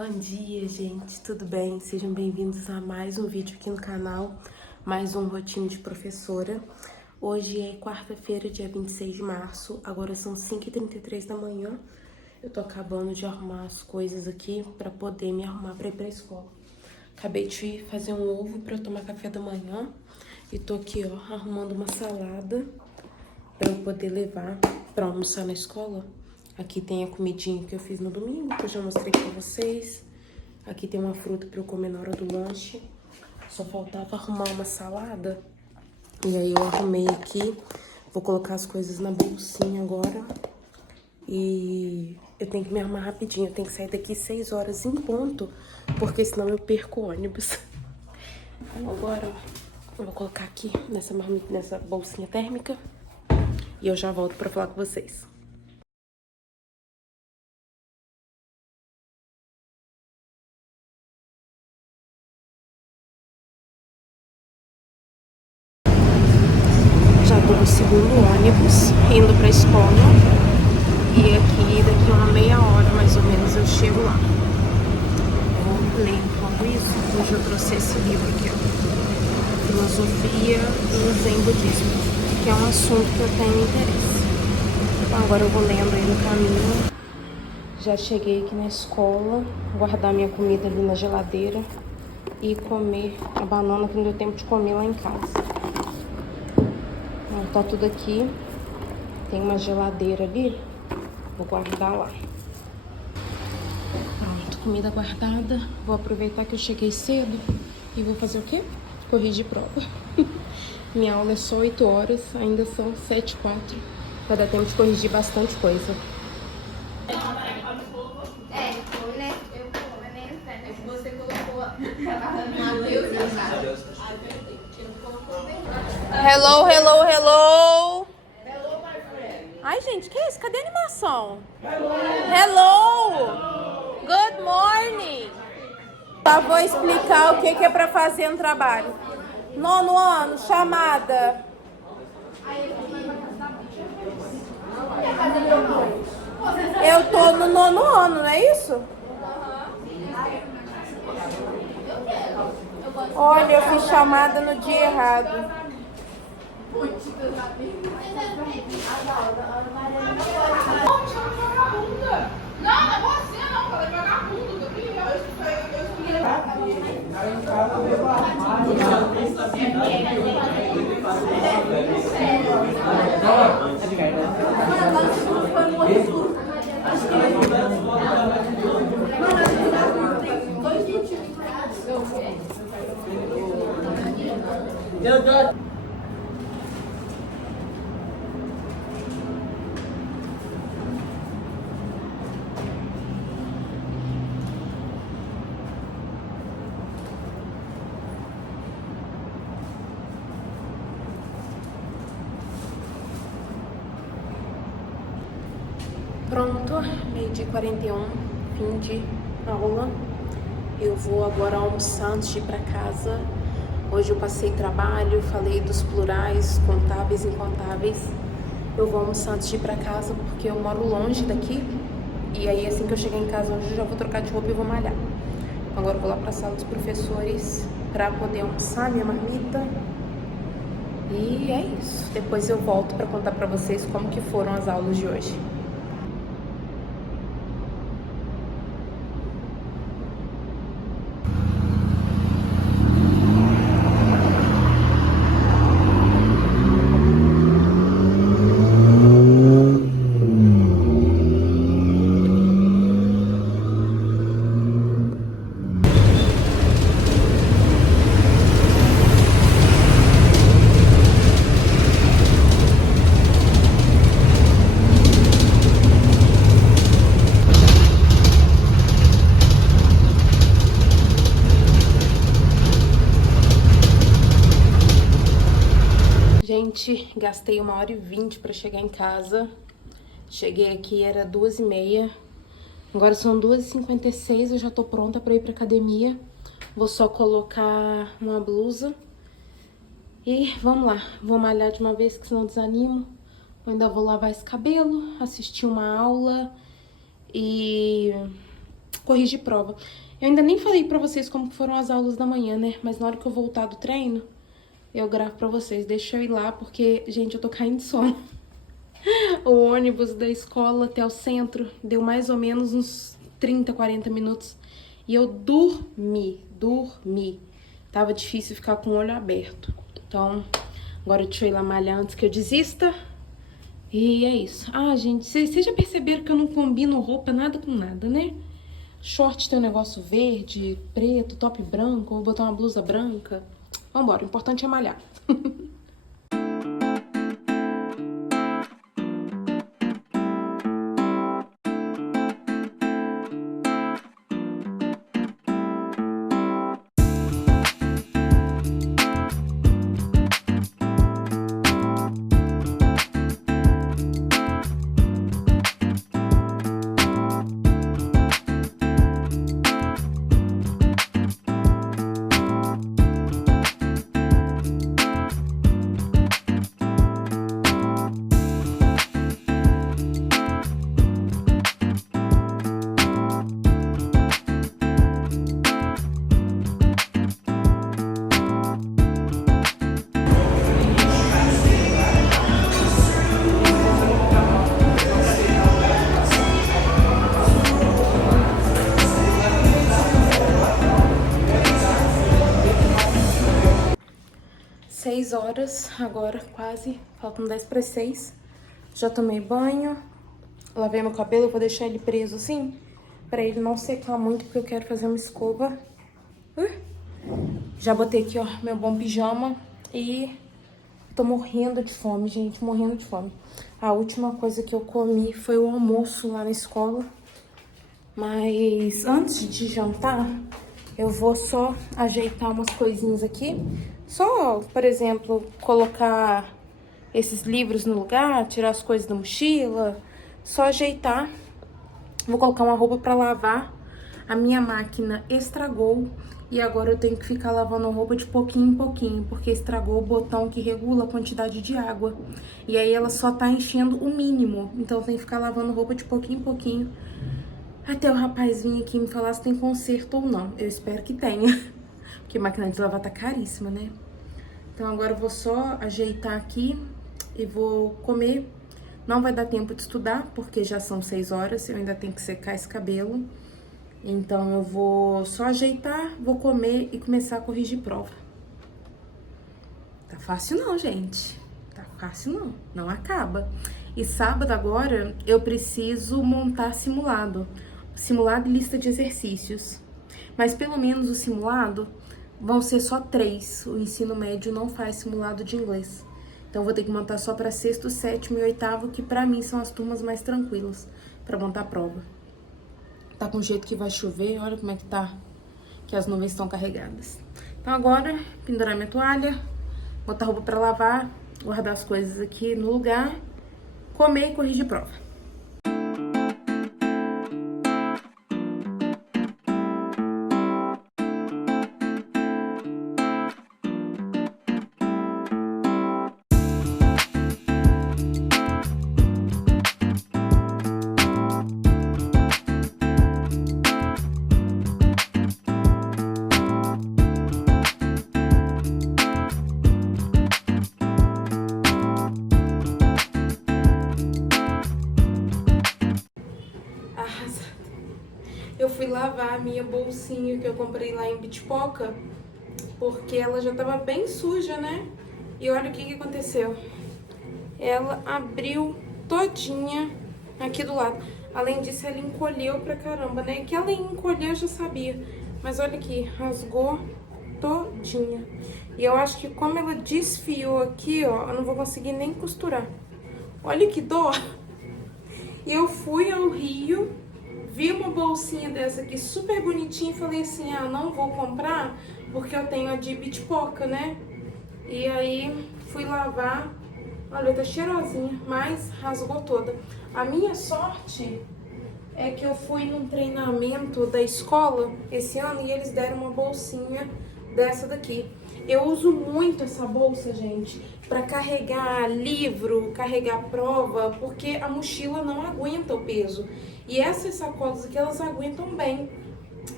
Bom dia, gente, tudo bem? Sejam bem-vindos a mais um vídeo aqui no canal, mais um Rotina de Professora. Hoje é quarta-feira, dia 26 de março, agora são 5h33 da manhã. Eu tô acabando de arrumar as coisas aqui pra poder me arrumar pra ir pra escola. Acabei de fazer um ovo pra eu tomar café da manhã e tô aqui, ó, arrumando uma salada pra eu poder levar pra almoçar na escola. Aqui tem a comidinha que eu fiz no domingo, que eu já mostrei pra vocês. Aqui tem uma fruta pra eu comer na hora do lanche. Só faltava arrumar uma salada. E aí eu arrumei aqui. Vou colocar as coisas na bolsinha agora. E eu tenho que me arrumar rapidinho. Eu tenho que sair daqui 6 horas em ponto, porque senão eu perco o ônibus. Então agora eu vou colocar aqui nessa bolsinha térmica. E eu já volto pra falar com vocês. Já tô no segundo ônibus, indo pra escola. E aqui, daqui uma meia hora, mais ou menos, eu chego lá. Vou ler enquanto isso. Hoje eu trouxe esse livro aqui, ó. Filosofia do Zen Budismo, que é um assunto que eu tenho interesse. Então agora eu vou lendo aí no caminho. Já cheguei aqui na escola, guardar minha comida ali na geladeira e comer a banana que não deu tempo de comer lá em casa. Tá tudo aqui. Tem uma geladeira ali. Vou guardar lá. Pronto, comida guardada. Vou aproveitar que eu cheguei cedo e vou fazer o quê? Corrigir prova. Minha aula é só 8 horas, ainda são 7h04. Vai dar tempo de corrigir bastante coisa. Hello, hello, hello. Ai, gente, que isso? Cadê a animação? Hello. Good morning. Tá, vou explicar o que é pra fazer no trabalho. 9º ano, chamada. Eu tô no 9º ano, não é isso? Olha, eu fiz chamada no dia errado. Não é você não, falei vagabundo, eu queria. Pronto, 12h41, fim de aula. Eu vou agora almoçar antes de ir pra casa. Hoje eu passei trabalho, falei dos plurais, contábeis e incontáveis. Eu vou almoçar antes de ir pra casa porque eu moro longe daqui. E aí assim que eu chegar em casa hoje eu já vou trocar de roupa e vou malhar. Agora eu vou lá pra sala dos professores pra poder almoçar minha marmita. E é isso. Depois eu volto pra contar pra vocês como que foram as aulas de hoje. Gente, gastei 1h20 pra chegar em casa. Cheguei aqui, era 2h30. Agora são 2h56, eu já tô pronta pra ir pra academia. Vou só colocar uma blusa. E vamos lá, vou malhar de uma vez, que senão desanimo. Eu ainda vou lavar esse cabelo, assistir uma aula e corrigir prova. Eu ainda nem falei pra vocês como foram as aulas da manhã, né? Mas na hora que eu voltar do treino, eu gravo pra vocês. Deixa eu ir lá, porque, gente, eu tô caindo de sono. O ônibus da escola até o centro deu mais ou menos uns 30, 40 minutos. E eu dormi. Tava difícil ficar com o olho aberto. Então, agora deixa eu ir lá malhar antes que eu desista. E é isso. Ah, gente, vocês já perceberam que eu não combino roupa nada com nada, né? Short tem um negócio verde, preto, top branco, vou botar uma blusa branca. Vambora, o importante é malhar. 6 horas, agora quase, faltam 10 para 6. Já tomei banho, lavei meu cabelo, eu vou deixar ele preso assim, pra ele não secar muito, porque eu quero fazer uma escova. Já botei aqui, ó, meu bom pijama e tô morrendo de fome, gente, morrendo de fome. A última coisa que eu comi foi o almoço lá na escola, mas antes de jantar, eu vou só ajeitar umas coisinhas aqui. Só, por exemplo, colocar esses livros no lugar, tirar as coisas da mochila, só ajeitar. Vou colocar uma roupa pra lavar. A minha máquina estragou e agora eu tenho que ficar lavando a roupa de pouquinho em pouquinho, porque estragou o botão que regula a quantidade de água. E aí ela só tá enchendo o mínimo, então eu tenho que ficar lavando roupa de pouquinho em pouquinho, até o rapaz vir aqui me falar se tem conserto ou não. Eu espero que tenha, porque a máquina de lavar tá caríssima, né? Então agora eu vou só ajeitar aqui e vou comer. Não vai dar tempo de estudar, porque já são 6 horas, eu ainda tenho que secar esse cabelo. Então eu vou só ajeitar, vou comer e começar a corrigir prova. Tá fácil não, gente. Tá fácil não, não acaba. E sábado agora eu preciso montar simulado. Simulado e lista de exercícios. Mas pelo menos o simulado vão ser só 3. O ensino médio não faz simulado de inglês. Então, eu vou ter que montar só para 6º, 7º e 8º, que pra mim são as turmas mais tranquilas pra montar a prova. Tá com jeito que vai chover, olha como é que tá, que as nuvens estão carregadas. Então, agora, pendurar minha toalha, botar a roupa pra lavar, guardar as coisas aqui no lugar, comer e corrigir prova. Eu fui lavar a minha bolsinha que eu comprei lá em Bitpoca, porque ela já tava bem suja, né? E olha o que aconteceu. Ela abriu todinha aqui do lado. Além disso, ela encolheu pra caramba, né? Que ela encolheu eu já sabia. Mas olha aqui, rasgou todinha. E eu acho que como ela desfiou aqui, ó, eu não vou conseguir nem costurar. Olha que dó! E eu fui ao Rio, vi uma bolsinha dessa aqui super bonitinha e falei assim, ah, não vou comprar porque eu tenho a de Bitpoca, né? E aí fui lavar, olha, tá cheirosinha, mas rasgou toda. A minha sorte é que eu fui num treinamento da escola esse ano e eles deram uma bolsinha dessa daqui. Eu uso muito essa bolsa, gente, para carregar livro, carregar prova, porque a mochila não aguenta o peso. E essas sacolas aqui, elas aguentam bem.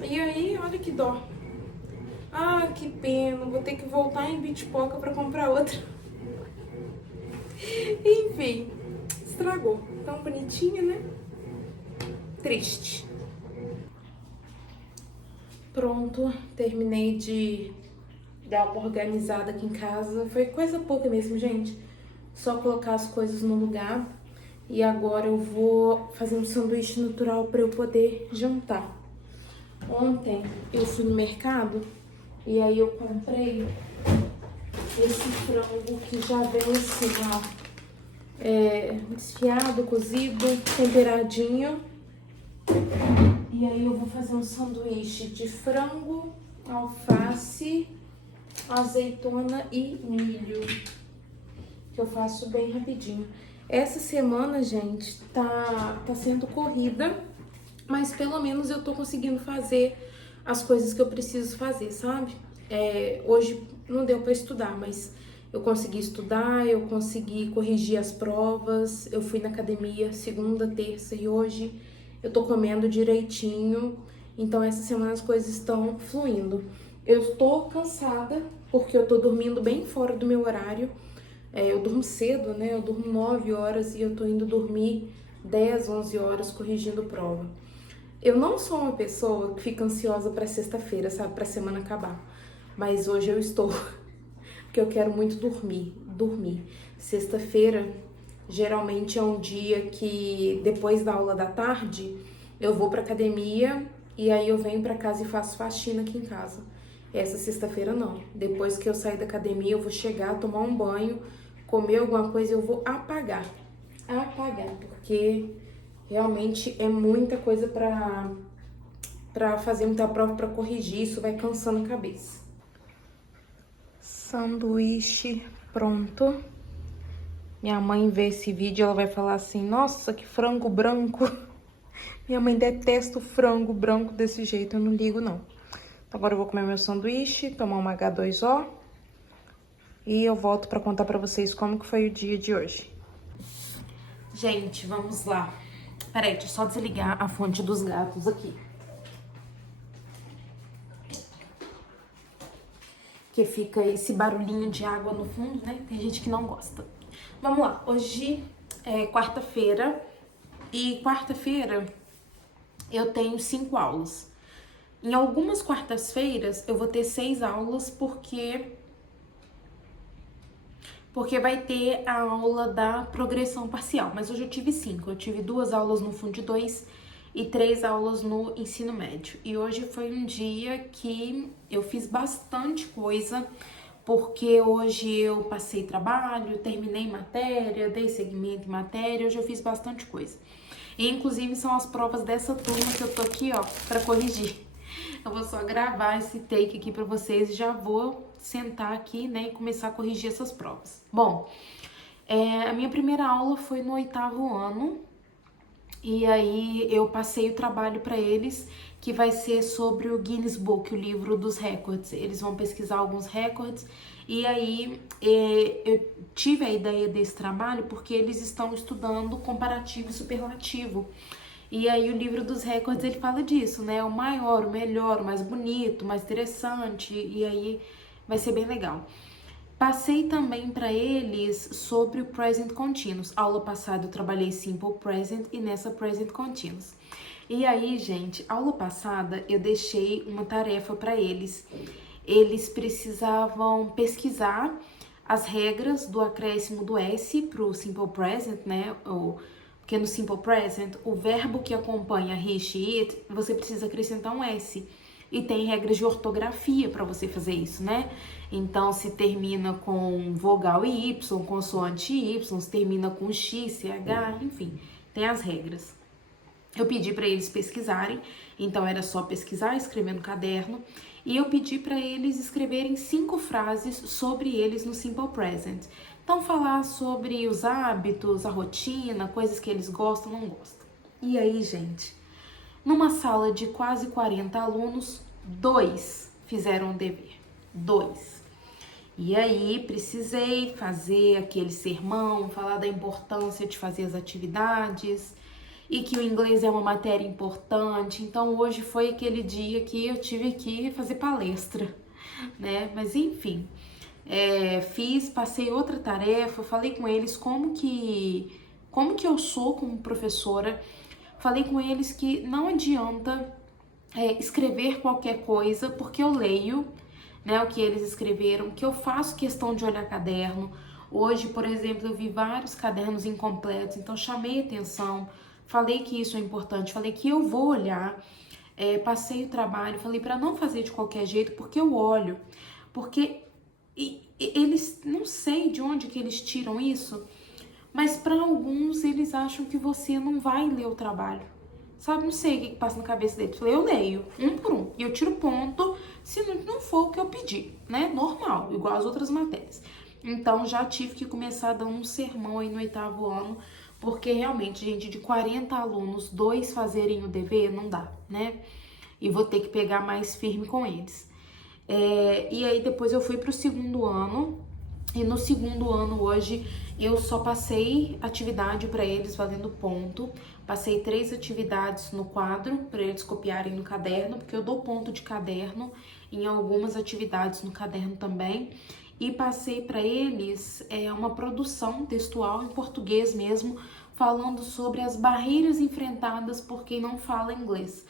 E aí, olha que dó. Ah, que pena. Vou ter que voltar em Bitpoca pra comprar outra. Enfim, estragou. Tão bonitinha, né? Triste. Pronto, terminei de dar uma organizada aqui em casa. Foi coisa pouca mesmo, gente. Só colocar as coisas no lugar. E agora eu vou fazer um sanduíche natural para eu poder jantar. Ontem eu fui no mercado e aí eu comprei esse frango que já vem assim, ó, desfiado, cozido, temperadinho. E aí eu vou fazer um sanduíche de frango, alface, azeitona e milho, que eu faço bem rapidinho. Essa semana, gente, tá sendo corrida, mas pelo menos eu tô conseguindo fazer as coisas que eu preciso fazer, sabe? Hoje não deu pra estudar, mas eu consegui estudar, eu consegui corrigir as provas, eu fui na academia segunda, terça e hoje eu tô comendo direitinho, então essa semana as coisas estão fluindo. Eu tô cansada porque eu tô dormindo bem fora do meu horário. Eu durmo cedo, né? Eu durmo 9 horas e eu tô indo dormir 10, 11 horas corrigindo prova. Eu não sou uma pessoa que fica ansiosa pra sexta-feira, sabe? Pra semana acabar. Mas hoje eu estou, porque eu quero muito dormir. Sexta-feira geralmente é um dia que depois da aula da tarde eu vou pra academia e aí eu venho pra casa e faço faxina aqui em casa. Essa sexta-feira não. Depois que eu sair da academia eu vou chegar, tomar um banho, comer alguma coisa e eu vou apagar, porque realmente é muita coisa pra fazer, muita prova pra corrigir, isso vai cansando a cabeça. Sanduíche pronto. Minha mãe vê esse vídeo, ela vai falar assim, nossa, que frango branco. Minha mãe detesta o frango branco desse jeito, eu não ligo não. Então, agora eu vou comer meu sanduíche, tomar uma H2O e eu volto pra contar pra vocês como que foi o dia de hoje. Gente, vamos lá. Peraí, deixa eu só desligar a fonte dos gatos aqui. Que fica esse barulhinho de água no fundo, né? Tem gente que não gosta. Vamos lá, hoje é quarta-feira e quarta-feira eu tenho 5 aulas. Em algumas quartas-feiras eu vou ter 6 aulas porque vai ter a aula da progressão parcial. Mas hoje eu tive 5, eu tive 2 aulas no Fundo 2 e 3 aulas no ensino médio. E hoje foi um dia que eu fiz bastante coisa, porque hoje eu passei trabalho, terminei matéria, dei seguimento em matéria, hoje eu fiz bastante coisa. E inclusive são as provas dessa turma que eu tô aqui, ó, pra corrigir. Eu vou só gravar esse take aqui pra vocês e já vou sentar aqui, né, e começar a corrigir essas provas. Bom, a minha primeira aula foi no 8º ano, e aí eu passei o trabalho para eles, que vai ser sobre o Guinness Book, o livro dos recordes. Eles vão pesquisar alguns recordes, e aí eu tive a ideia desse trabalho porque eles estão estudando comparativo e superlativo. E aí o livro dos recordes, ele fala disso, né? O maior, o melhor, o mais bonito, o mais interessante, e aí vai ser bem legal. Passei também para eles sobre o Present Continuous. Aula passada eu trabalhei Simple Present e nessa Present Continuous. E aí, gente, aula passada eu deixei uma tarefa para eles. Eles precisavam pesquisar as regras do acréscimo do S para o Simple Present, né? Porque no Simple Present, o verbo que acompanha he, she, it, você precisa acrescentar um S. E tem regras de ortografia para você fazer isso, né? Então, se termina com vogal Y, consoante Y, se termina com X, CH, enfim, tem as regras. Eu pedi para eles pesquisarem, então era só pesquisar, escrever no caderno. E eu pedi para eles escreverem 5 frases sobre eles no Simple Present. Então, falar sobre os hábitos, a rotina, coisas que eles gostam, não gostam. E aí, gente, numa sala de quase 40 alunos, 2 fizeram o dever. 2. E aí, precisei fazer aquele sermão, falar da importância de fazer as atividades. e que o inglês é uma matéria importante. Então hoje foi aquele dia que eu tive que fazer palestra, né? Mas enfim, passei outra tarefa, falei com eles como que eu sou como professora, falei com eles que não adianta escrever qualquer coisa, porque eu leio, né, o que eles escreveram, que eu faço questão de olhar caderno. Hoje, por exemplo, eu vi vários cadernos incompletos, então chamei atenção, falei que isso é importante, falei que eu vou olhar, passei o trabalho, falei para não fazer de qualquer jeito, porque eu olho, porque eles, não sei de onde que eles tiram isso, mas para alguns eles acham que você não vai ler o trabalho. Sabe, não sei o que passa na cabeça deles. Falei, eu leio, um por um, e eu tiro ponto se não for o que eu pedi, né? Normal, igual as outras matérias. Então, já tive que começar dando um sermão aí no 8º ano, porque realmente, gente, de 40 alunos, 2 fazerem o dever, não dá, né? E vou ter que pegar mais firme com eles. E aí, depois eu fui pro 2º ano, e no 2º ano, hoje, eu só passei atividade para eles valendo ponto. Passei 3 atividades no quadro para eles copiarem no caderno, porque eu dou ponto de caderno em algumas atividades no caderno também. E passei para eles uma produção textual em português mesmo, falando sobre as barreiras enfrentadas por quem não fala inglês.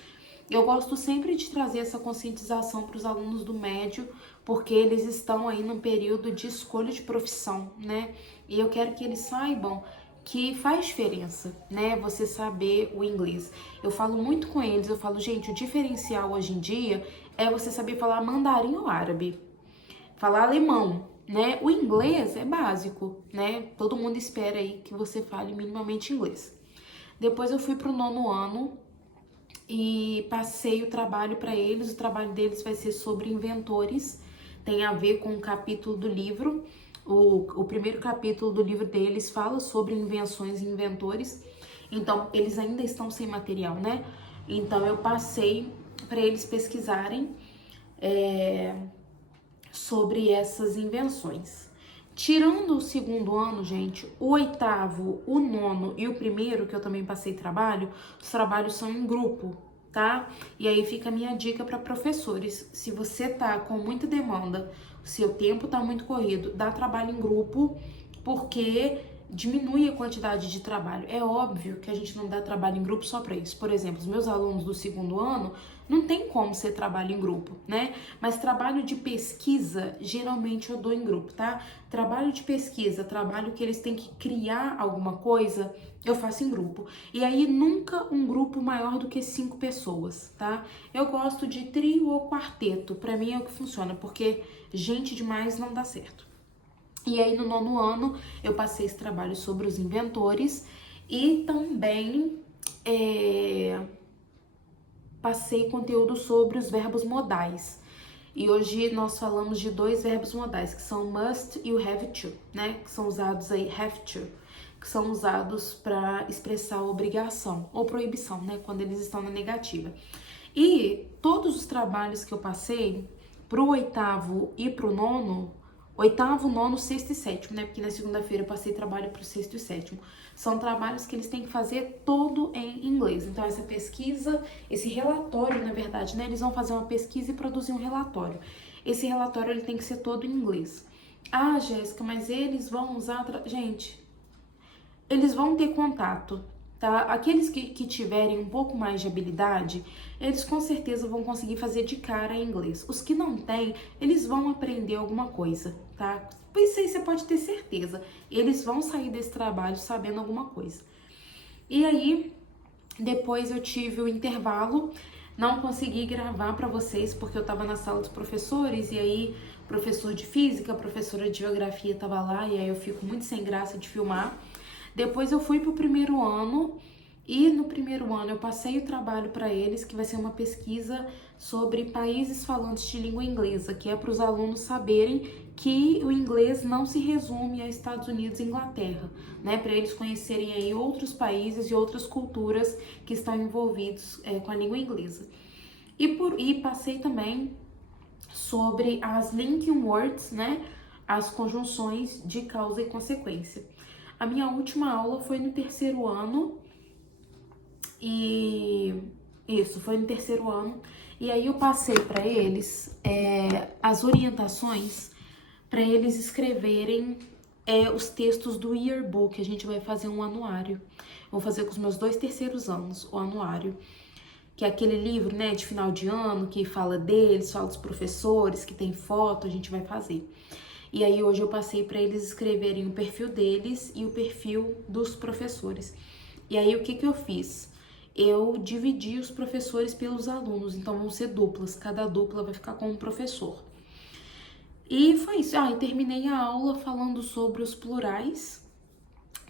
Eu gosto sempre de trazer essa conscientização para os alunos do médio, porque eles estão aí num período de escolha de profissão, né? E eu quero que eles saibam que faz diferença, né? Você saber o inglês. Eu falo muito com eles, eu falo, gente, o diferencial hoje em dia é você saber falar mandarim ou árabe, falar alemão, né? O inglês é básico, né? Todo mundo espera aí que você fale minimamente inglês. Depois eu fui pro 9º ano e passei o trabalho para eles. O trabalho deles vai ser sobre inventores, tem a ver com um capítulo do livro. O primeiro capítulo do livro deles fala sobre invenções e inventores. Então, eles ainda estão sem material, né? Então, eu passei para eles pesquisarem sobre essas invenções. Tirando o 2º ano, gente, o 8º, o 9º e o 1º, que eu também passei trabalho, os trabalhos são em grupo, tá? E aí fica a minha dica para professores. Se você tá com muita demanda, o seu tempo tá muito corrido, dá trabalho em grupo, porque diminui a quantidade de trabalho. É óbvio que a gente não dá trabalho em grupo só para isso. Por exemplo, os meus alunos do 2º ano não tem como ser trabalho em grupo, né? Mas trabalho de pesquisa, geralmente eu dou em grupo, tá? Trabalho de pesquisa, trabalho que eles têm que criar alguma coisa, eu faço em grupo. E aí nunca um grupo maior do que 5 pessoas, tá? Eu gosto de trio ou quarteto, pra mim é o que funciona, porque gente demais não dá certo. E aí no 9º ano eu passei esse trabalho sobre os inventores e também passei conteúdo sobre os verbos modais. E hoje nós falamos de 2 verbos modais, que são must e o have to, né? Que são usados aí, have to, que são usados para expressar obrigação ou proibição, né? Quando eles estão na negativa. E todos os trabalhos que eu passei pro 8º e pro 9º, 8º, 9º, 6º e 7º, né? Porque na segunda-feira eu passei trabalho pro 6º e 7º. São trabalhos que eles têm que fazer todo em inglês. Então, essa pesquisa, esse relatório, na verdade, né? Eles vão fazer uma pesquisa e produzir um relatório. Esse relatório, ele tem que ser todo em inglês. Ah, Jéssica, mas eles vão usar... Gente, eles vão ter contato, tá? Aqueles que tiverem um pouco mais de habilidade, eles com certeza vão conseguir fazer de cara em inglês. Os que não têm, eles vão aprender alguma coisa, tá? Isso aí você pode ter certeza. Eles vão sair desse trabalho sabendo alguma coisa. E aí, depois eu tive o intervalo, não consegui gravar para vocês porque eu tava na sala dos professores e aí professor de física, professora de geografia tava lá e aí eu fico muito sem graça de filmar. Depois eu fui pro 1º ano e no 1º ano eu passei o trabalho para eles, que vai ser uma pesquisa sobre países falantes de língua inglesa, que é para os alunos saberem que o inglês não se resume a Estados Unidos e Inglaterra, né? Para eles conhecerem aí outros países e outras culturas que estão envolvidos com a língua inglesa. E passei também sobre as linking words, né? As conjunções de causa e consequência. A minha última aula foi no 3º ano E isso, foi no terceiro ano. E aí eu passei para eles as orientações para eles escreverem os textos do yearbook. A gente vai fazer um anuário. Vou fazer com os meus 2 terceiros anos, o anuário. Que é aquele livro, né, de final de ano, que fala deles, fala dos professores, que tem foto, a gente vai fazer. E aí hoje eu passei para eles escreverem o perfil deles e o perfil dos professores. E aí o que que eu fiz? Eu dividi os professores pelos alunos, então vão ser duplas, cada dupla vai ficar com um professor. E foi isso. E terminei a aula falando sobre os plurais,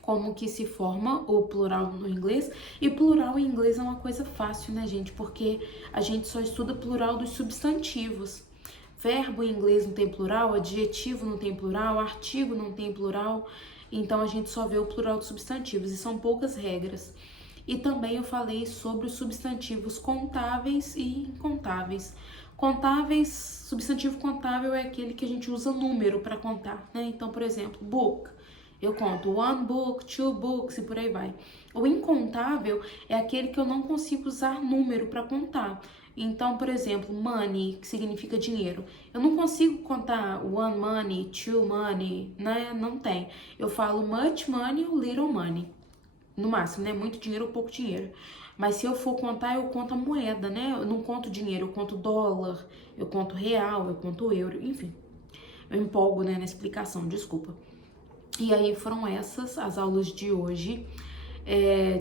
como que se forma o plural no inglês. E plural em inglês é uma coisa fácil, né, gente? Porque a gente só estuda plural dos substantivos. Verbo em inglês não tem plural, adjetivo não tem plural, artigo não tem plural. Então a gente só vê o plural dos substantivos e são poucas regras. E também eu falei sobre os substantivos contáveis e incontáveis. Contáveis, substantivo contável é aquele que a gente usa número para contar, né? Então, por exemplo, book. Eu conto 1 book, 2 books e por aí vai. O incontável é aquele que eu não consigo usar número para contar. Então, por exemplo, money, que significa dinheiro. Eu não consigo contar 1 money, 2 money, né? Não tem. Eu falo much money ou little money. No máximo, né? Muito dinheiro ou pouco dinheiro. Mas se eu for contar, eu conto a moeda, né? Eu não conto dinheiro, eu conto dólar, eu conto real, eu conto euro, enfim. Eu empolgo, né, na explicação, desculpa. E aí foram essas as aulas de hoje.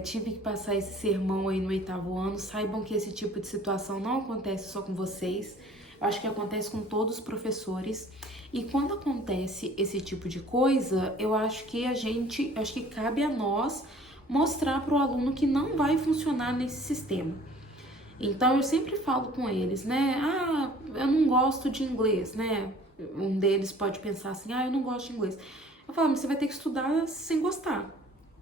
Tive que passar esse sermão aí no 8º ano. Saibam que esse tipo de situação não acontece só com vocês. Eu acho que acontece com todos os professores. E quando acontece esse tipo de coisa, eu acho que cabe a nós mostrar para o aluno que não vai funcionar nesse sistema. Então eu sempre falo com eles, né? Eu não gosto de inglês, né? Um deles pode pensar assim, eu não gosto de inglês. Eu falo, mas você vai ter que estudar sem gostar,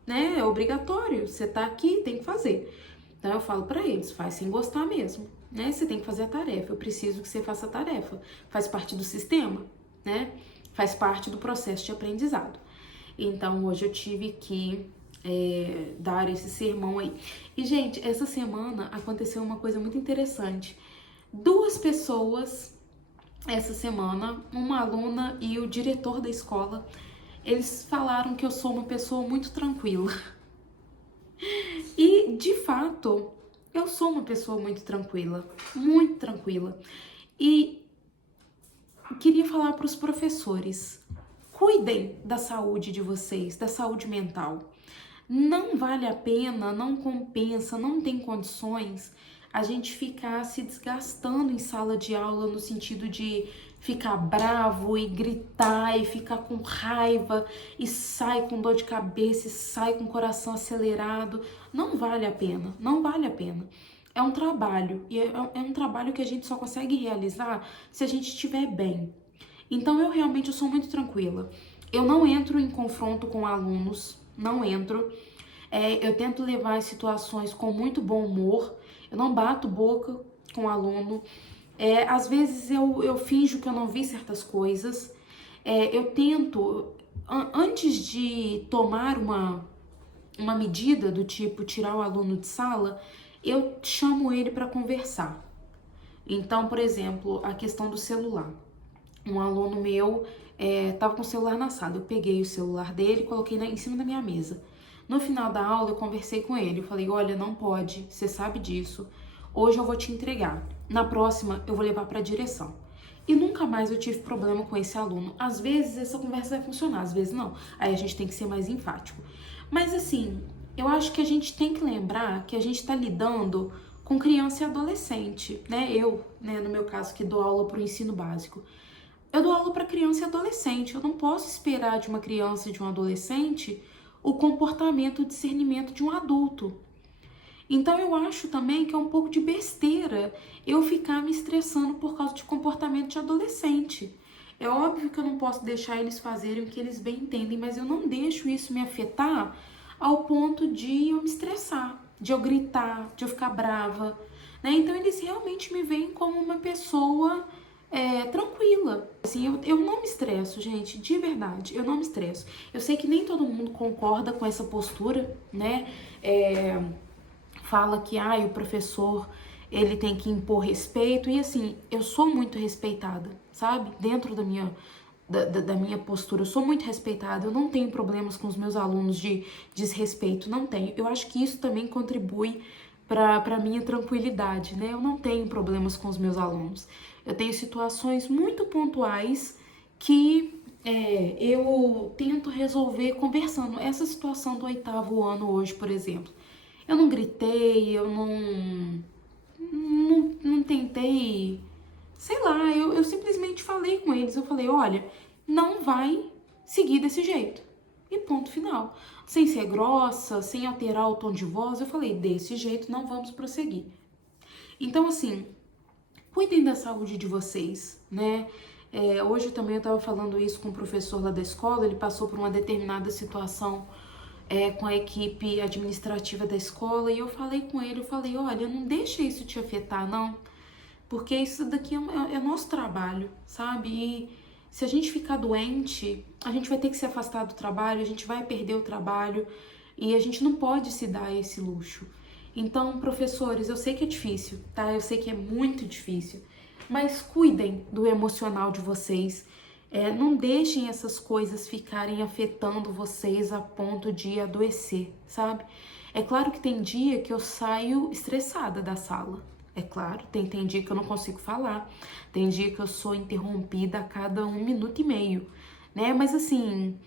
né? É obrigatório, você tá aqui, tem que fazer. Então eu falo pra eles, faz sem gostar mesmo, né? Você tem que fazer a tarefa, eu preciso que você faça a tarefa. Faz parte do sistema, né? Faz parte do processo de aprendizado. Então hoje eu tive que dar esse sermão aí. E gente, essa semana aconteceu uma coisa muito interessante. 2 pessoas, essa semana, uma aluna e o diretor da escola, eles falaram que eu sou uma pessoa muito tranquila. E, de fato, eu sou uma pessoa muito tranquila. Muito tranquila. E queria falar para os professores, cuidem da saúde de vocês, da saúde mental. Não vale a pena, não compensa, não tem condições a gente ficar se desgastando em sala de aula no sentido de ficar bravo e gritar e ficar com raiva e sai com dor de cabeça e sai com o coração acelerado. Não vale a pena, não vale a pena. É um trabalho e é um trabalho que a gente só consegue realizar se a gente estiver bem. Então eu realmente sou muito tranquila. Eu não entro em confronto com alunos, não entro. Eu tento levar as situações com muito bom humor. Eu não bato boca com o aluno. Às vezes eu finjo que eu não vi certas coisas. Eu tento, antes de tomar uma medida do tipo tirar o aluno de sala, eu chamo ele para conversar. Então, por exemplo, a questão do celular. Um aluno meu estava com o celular na sala. Eu peguei o celular dele e coloquei em cima da minha mesa. No final da aula, eu conversei com ele. Eu falei, olha, não pode, você sabe disso. Hoje eu vou te entregar. Na próxima, eu vou levar para a direção. E nunca mais eu tive problema com esse aluno. Às vezes, essa conversa vai funcionar, às vezes não. Aí a gente tem que ser mais enfático. Mas assim, eu acho que a gente tem que lembrar que a gente está lidando com criança e adolescente, né? Eu, no meu caso, que dou aula para o ensino básico. Eu dou aula para criança e adolescente. Eu não posso esperar de uma criança e de um adolescente o comportamento, o discernimento de um adulto. Então eu acho também que é um pouco de besteira eu ficar me estressando por causa de comportamento de adolescente. É óbvio que eu não posso deixar eles fazerem o que eles bem entendem, mas eu não deixo isso me afetar ao ponto de eu me estressar, de eu gritar, de eu ficar brava, né? Então eles realmente me veem como uma pessoa tranquila. Assim, eu não me estresso, gente, de verdade, eu não me estresso. Eu sei que nem todo mundo concorda com essa postura, né? fala que o professor ele tem que impor respeito, e assim, eu sou muito respeitada, sabe? Dentro da minha postura, eu sou muito respeitada, eu não tenho problemas com os meus alunos de desrespeito, não tenho. Eu acho que isso também contribui para minha tranquilidade, né? Eu não tenho problemas com os meus alunos. Eu tenho situações muito pontuais que eu tento resolver conversando. Essa situação do 8º ano hoje, por exemplo, eu não gritei, eu não tentei, sei lá, eu simplesmente falei com eles, eu falei, olha, não vai seguir desse jeito. E ponto final. Sem ser grossa, sem alterar o tom de voz, eu falei, desse jeito não vamos prosseguir. Então, assim, cuidem da saúde de vocês, né? Hoje também eu tava falando isso com o professor lá da escola, ele passou por uma determinada situação com a equipe administrativa da escola, e eu falei com ele, olha, não deixa isso te afetar, não, porque isso daqui é nosso trabalho, sabe? E se a gente ficar doente, a gente vai ter que se afastar do trabalho, a gente vai perder o trabalho, e a gente não pode se dar esse luxo. Então, professores, eu sei que é difícil, tá? Eu sei que é muito difícil, mas cuidem do emocional de vocês. Não deixem essas coisas ficarem afetando vocês a ponto de adoecer, sabe? É claro que tem dia que eu saio estressada da sala. É claro, tem dia que eu não consigo falar. Tem dia que eu sou interrompida a cada 1 minuto e meio, né? Mas assim,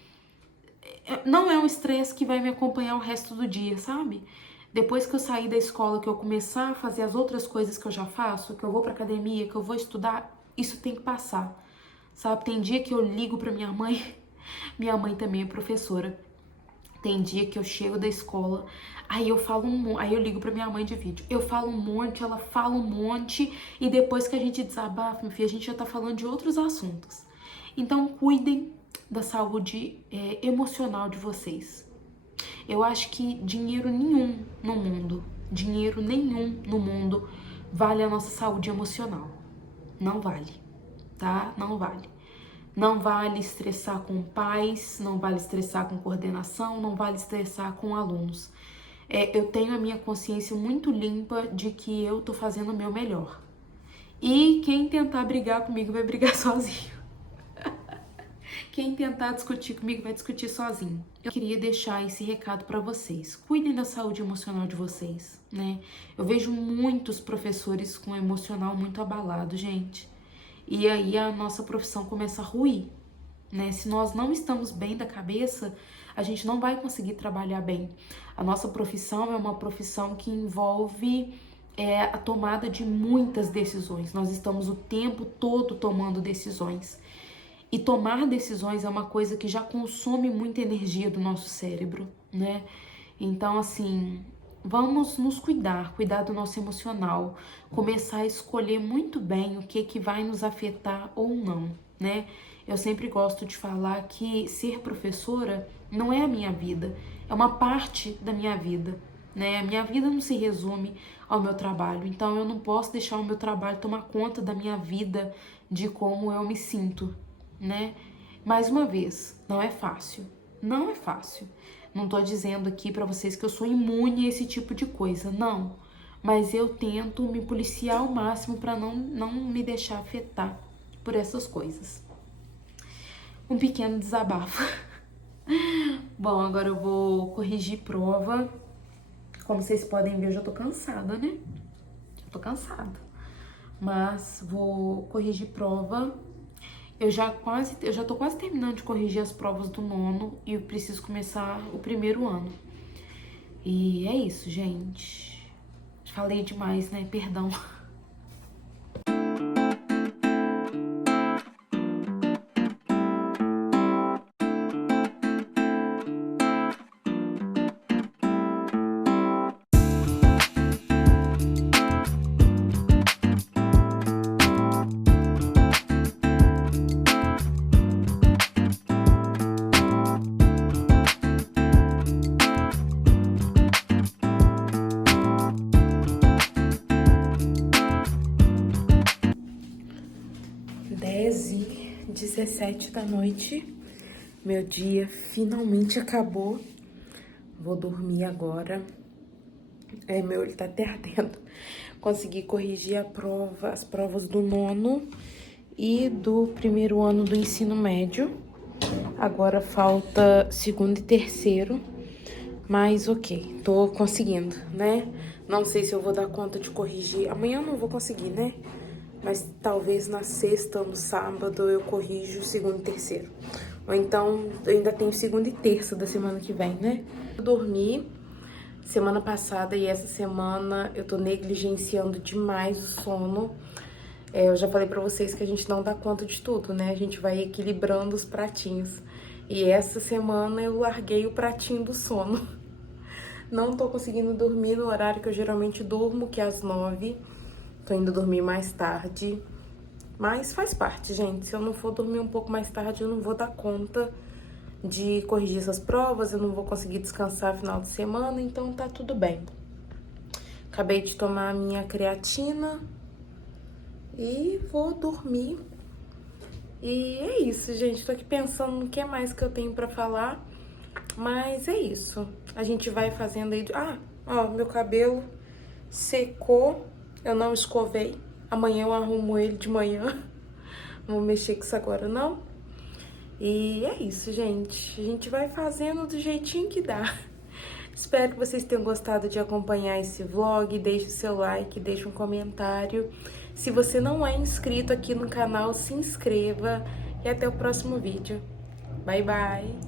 não é um estresse que vai me acompanhar o resto do dia, sabe? Depois que eu sair da escola, que eu começar a fazer as outras coisas que eu já faço, que eu vou pra academia, que eu vou estudar, isso tem que passar, sabe? Tem dia que eu ligo pra minha mãe também é professora. Tem dia que eu chego da escola, aí eu falo aí eu ligo pra minha mãe de vídeo. Eu falo um monte, ela fala um monte, e depois que a gente desabafa, minha filha, a gente já tá falando de outros assuntos. Então, cuidem da saúde emocional de vocês. Eu acho que dinheiro nenhum no mundo vale a nossa saúde emocional. Não vale, tá? Não vale. Não vale estressar com pais, não vale estressar com coordenação, não vale estressar com alunos. Eu tenho a minha consciência muito limpa de que eu tô fazendo o meu melhor. E quem tentar brigar comigo vai brigar sozinho. Quem tentar discutir comigo vai discutir sozinho. Eu queria deixar esse recado para vocês. Cuidem da saúde emocional de vocês, né? Eu vejo muitos professores com o emocional muito abalado, gente. E aí a nossa profissão começa a ruir, né? Se nós não estamos bem da cabeça, a gente não vai conseguir trabalhar bem. A nossa profissão é uma profissão que envolve a tomada de muitas decisões. Nós estamos o tempo todo tomando decisões. E tomar decisões é uma coisa que já consome muita energia do nosso cérebro, né? Então, assim, vamos nos cuidar do nosso emocional, começar a escolher muito bem o que vai nos afetar ou não, né? Eu sempre gosto de falar que ser professora não é a minha vida, é uma parte da minha vida, né? A minha vida não se resume ao meu trabalho, então eu não posso deixar o meu trabalho tomar conta da minha vida, de como eu me sinto, né? Mais uma vez, não é fácil, não é fácil. Não tô dizendo aqui pra vocês que eu sou imune a esse tipo de coisa, não. Mas eu tento me policiar ao máximo pra não me deixar afetar por essas coisas. Um pequeno desabafo. Bom, agora eu vou corrigir prova. Como vocês podem ver, eu já tô cansada, né? Já tô cansada. Mas vou corrigir prova. Eu já tô quase terminando de corrigir as provas do 9º e eu preciso começar o 1º ano. E é isso, gente. Falei demais, né? Perdão. e 17 da noite, meu dia finalmente acabou. Vou dormir agora. Meu olho tá até ardendo. Consegui corrigir as provas do 9º e do 1º ano do ensino médio. Agora falta 2º e 3º, mas ok, tô conseguindo, né? Não sei se eu vou dar conta de corrigir. Amanhã eu não vou conseguir, né? Mas talvez na sexta ou no sábado eu corrijo 2º e 3º. Ou então eu ainda tenho 2ª e terça da semana que vem, né? Eu dormi semana passada e essa semana eu tô negligenciando demais o sono. Eu já falei pra vocês que a gente não dá conta de tudo, né? A gente vai equilibrando os pratinhos. E essa semana eu larguei o pratinho do sono. Não tô conseguindo dormir no horário que eu geralmente durmo, que é às 9. Tô indo dormir mais tarde. Mas faz parte, gente. Se eu não for dormir um pouco mais tarde, eu não vou dar conta de corrigir essas provas. Eu não vou conseguir descansar no final de semana, então tá tudo bem. Acabei de tomar a minha creatina e vou dormir. E é isso, gente. Tô aqui pensando no que mais que eu tenho pra falar. Mas é isso. A gente vai fazendo aí... ó, meu cabelo secou. Eu não escovei. Amanhã eu arrumo ele de manhã. Não vou mexer com isso agora, não. E é isso, gente. A gente vai fazendo do jeitinho que dá. Espero que vocês tenham gostado de acompanhar esse vlog. Deixe o seu like, deixe um comentário. Se você não é inscrito aqui no canal, se inscreva. E até o próximo vídeo. Bye, bye!